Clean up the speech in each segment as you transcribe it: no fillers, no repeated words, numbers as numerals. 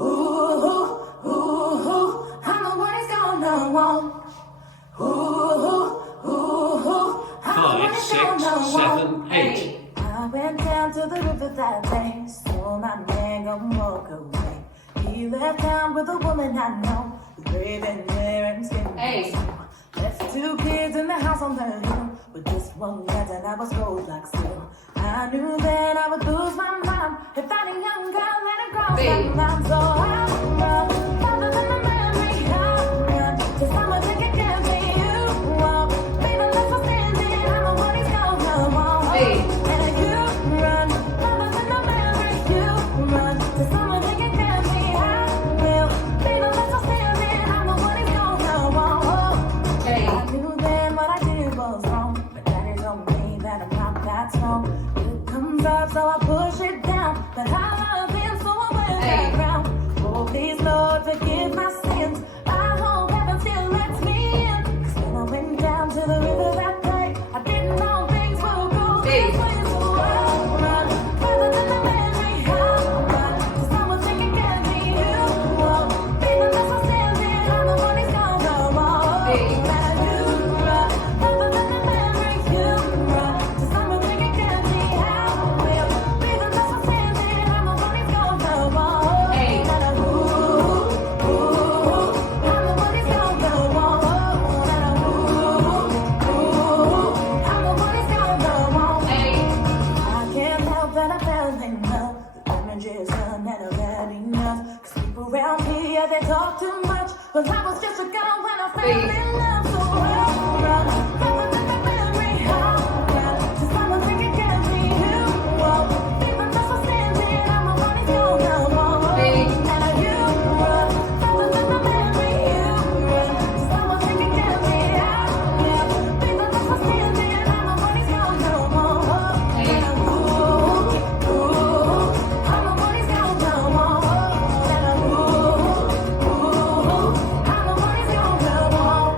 Ooh, ooh, ooh, I know what he's gonna want. Ooh, ooh, ooh, I know what 5, he's 6, gonna 7, want. 8. I went down to the river that day, saw my man go walk away. He left town with a woman I know, with raven hair and skin. 8. Left 2 kids in the house on the hill, but just one night and I was cold like steel. I knew that I would lose my mind if that young girl let it cross my mind. So I run farther than the memory. I run to someone that can give me you. Won't be the last one standing. I know what he's gonna want. And you run farther than the memory. You run to someone that can give me. I will be the last one standing. I know what he's gonna want. I knew then what I did was wrong, but daddy told me that I'm not that strong. It comes up, so I push it down. But I love him, so I wear that crown. Oh, please, Lord, forgive my sins. I hope heaven still lets me in. 'Cause when I went down to the river that day, I didn't know things would go this way. So I'll run further than the memory. I'll run to someone that can get me. You won't be the last one standing. I know what he's gonna want. Now you run further than the memory. You run to someone that can get me. I will be the last one standing. I know what he's gonna want. Now ooh, ooh, I know what he's gonna want. Now ooh, ooh, I know what he's gonna want. I can't help that I fell in love. The damage is done and I've had enough. 'Cause people around here, they talk too much. But I was just a girl when I fell in love. So I'll run further than the memory. I'll run to someone that can get me. You won't be the last one standing. I know what he's gonna want. Now you run further than the memory. You run to someone that can get me. I will be the last one standing. I know what he's gonna want. Now ooh, ooh, I know what he's gonna want. Now ooh, ooh, I know what he's gonna want.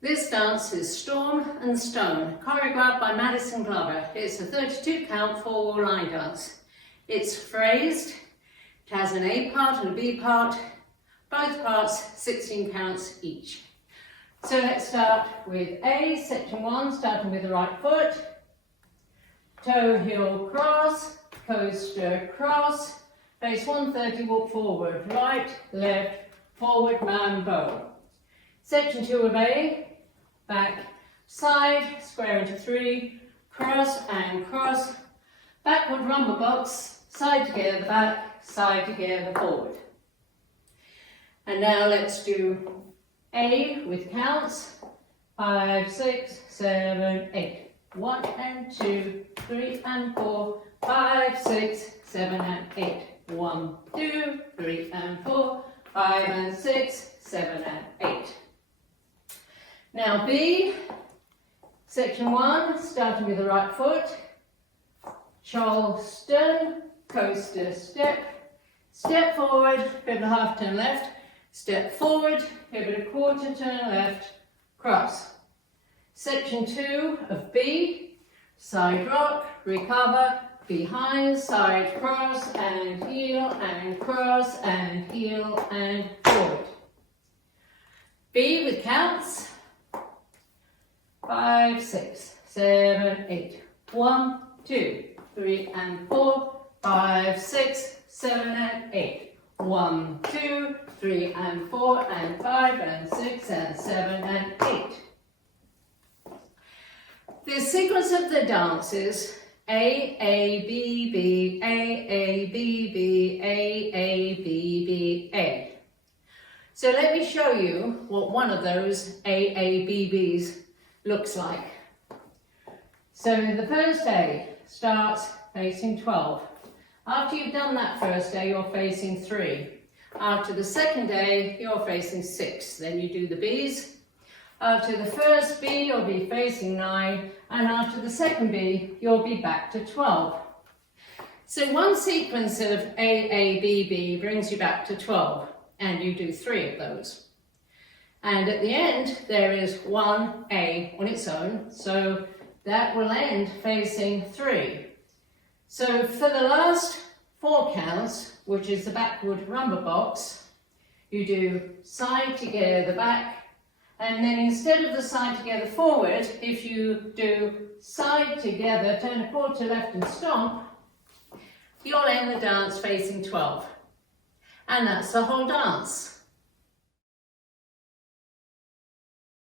This dance is Storm and Stone, choreographed by Madison Glover. It's a 32 count 4-wall line dance. It's phrased, it has an A part and a B part, both parts 16 counts each. So let's start with A, section 1, starting with the right foot, toe, heel, cross, coaster, cross, base 130, walk forward, right, left, forward, man, bow. Section 2 of A, back, side, square into 3, cross and cross, backward rumble box, side together, back, side together, forward. And now let's do A with counts, 5, 6, 7, 8. 1 and 2, 3 and 4, 5, 6, 7 and 8. 1, 2, 3 and 4, 5 and 6, 7 and 8. Now B, section 1, starting with the right foot, Charleston, coaster, step, step forward, pivot a half turn left, step forward, pivot a quarter turn left, cross. Section 2 of B, side rock, recover, behind, side cross and heel and cross and heel and forward. B with counts, 5, 6, 7, 8. 1, 2, 3 and 4, 5, 6, 7 and 8. 1, 2, 3 and 4 and 5 and 6 and 7 and 8. The sequence of the dance is A, B, B, A, B, B, A, B, B, A. So let me show you what one of those A, B, Bs looks like. So the first A starts facing 12. After you've done that first A, you're facing 3. After the second A, you're facing 6. Then you do the Bs. After the first B, you'll be facing 9, and after the second B, you'll be back to 12. So one sequence of A, B, B brings you back to 12, and you do 3 of those. And at the end, there is 1A on its own, so that will end facing 3. So for the last 4 counts, which is the backward rumba box, you do side together back, and then instead of the side together forward, if you do side together, turn a quarter left and stomp, you'll end the dance facing 12. And that's the whole dance.